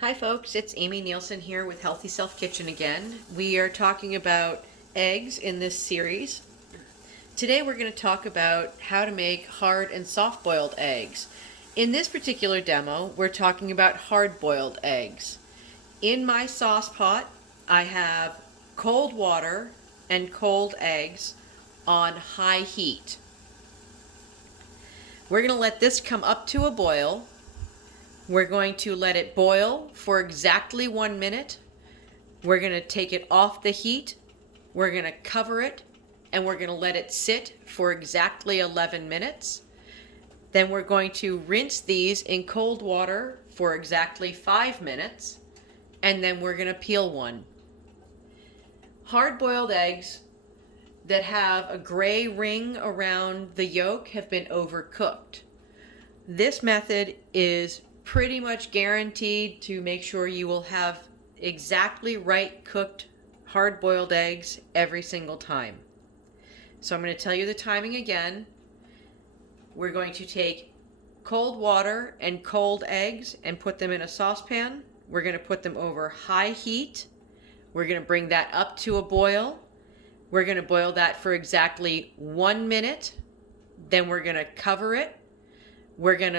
Hi folks, it's Amy Nielsen here with Healthy Self Kitchen again. We are talking about eggs in this series. Today we're going to talk about how to make hard and soft boiled eggs. In this particular demo, we're talking about hard boiled eggs. In my sauce pot, I have cold water and cold eggs on high heat. We're going to let this come up to a boil. We're going to let it boil for exactly 1 minute. We're going to take it off the heat. We're going to cover it and we're going to let it sit for exactly 11 minutes. Then we're going to rinse these in cold water for exactly 5 minutes. And then we're going to peel one. Hard-boiled eggs that have a gray ring around the yolk have been overcooked. This method is pretty much guaranteed to make sure you will have exactly right cooked hard-boiled eggs every single time. So I'm going to tell you the timing again. We're going to take cold water and cold eggs and put them in a saucepan. We're going to put them over high heat. We're going to bring that up to a boil. We're going to boil that for exactly 1 minute. Then we're going to cover it. We're going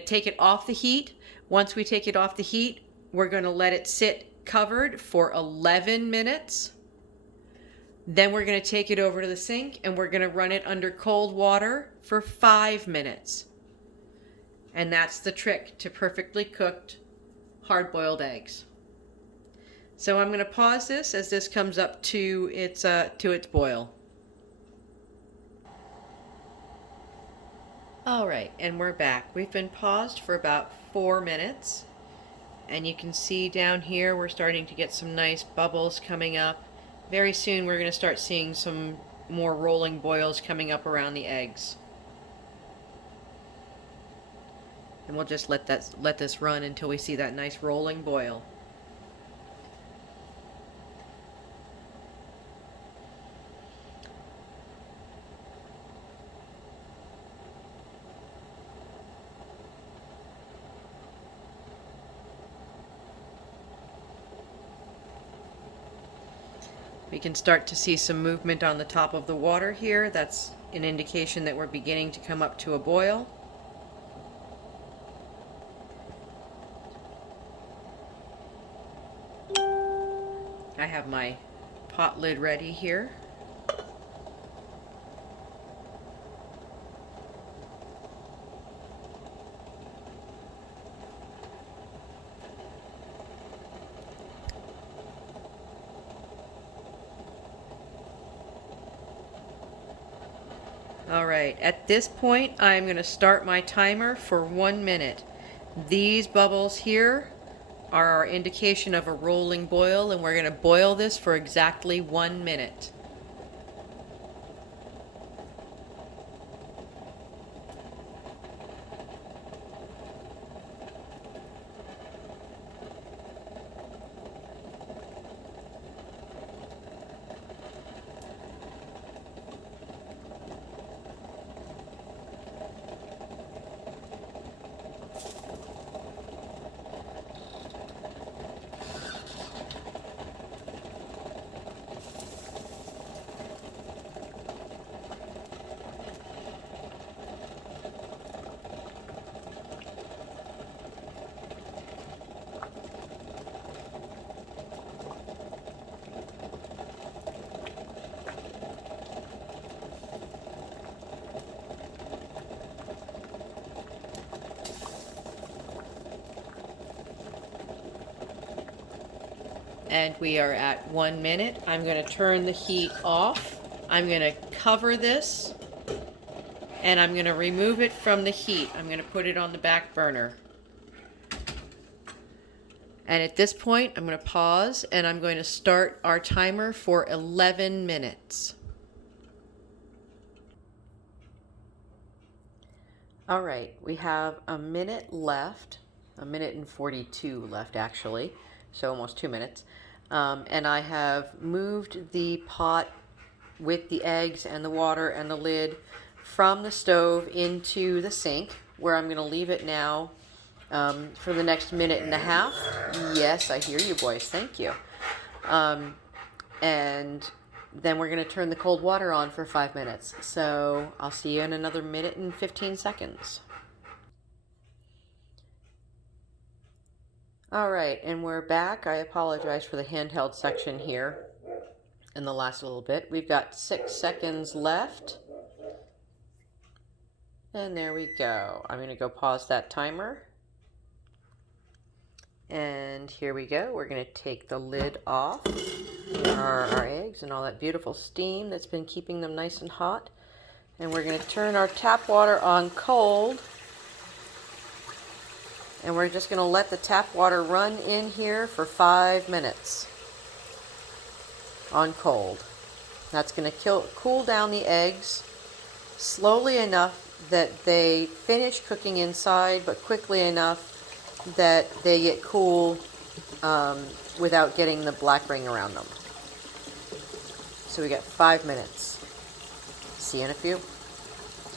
to take it off the heat. Once we take it off the heat, we're going to let it sit covered for 11 minutes. Then we're going to take it over to the sink and we're going to run it under cold water for 5 minutes. And that's the trick to perfectly cooked hard-boiled eggs. So I'm going to pause this as this comes up to its boil. All right, and we're back. We've been paused for about 4 minutes, and you can see down here we're starting to get some nice bubbles coming up. Very soon we're going to start seeing some more rolling boils coming up around the eggs. And we'll just let this run until we see that nice rolling boil. We can start to see some movement on the top of the water here. That's an indication that we're beginning to come up to a boil. I have my pot lid ready here. All right, at this point, I'm going to start my timer for 1 minute. These bubbles here are our indication of a rolling boil, and we're going to boil this for exactly 1 minute. And we are at 1 minute. I'm going to turn the heat off. I'm going to cover this and I'm going to remove it from the heat. I'm going to put it on the back burner. And at this point, I'm going to pause and I'm going to start our timer for 11 minutes. All right, we have a minute left, a minute and 42 left actually, so almost 2 minutes. And I have moved the pot with the eggs and the water and the lid from the stove into the sink, where I'm going to leave it now for the next minute and a half. Yes, I hear you, boys. Thank you. And then we're going to turn the cold water on for 5 minutes. So I'll see you in another minute and 15 seconds. All right, and we're back. I apologize for the handheld section here in the last little bit. We've got 6 seconds left. And there we go. I'm going to go pause that timer. And here we go. We're going to take the lid off our eggs and all that beautiful steam that's been keeping them nice and hot. And we're going to turn our tap water on cold. And we're just going to let the tap water run in here for 5 minutes on cold. That's going to cool down the eggs slowly enough that they finish cooking inside, but quickly enough that they get cool without getting the black ring around them. So we got 5 minutes. See you in a few.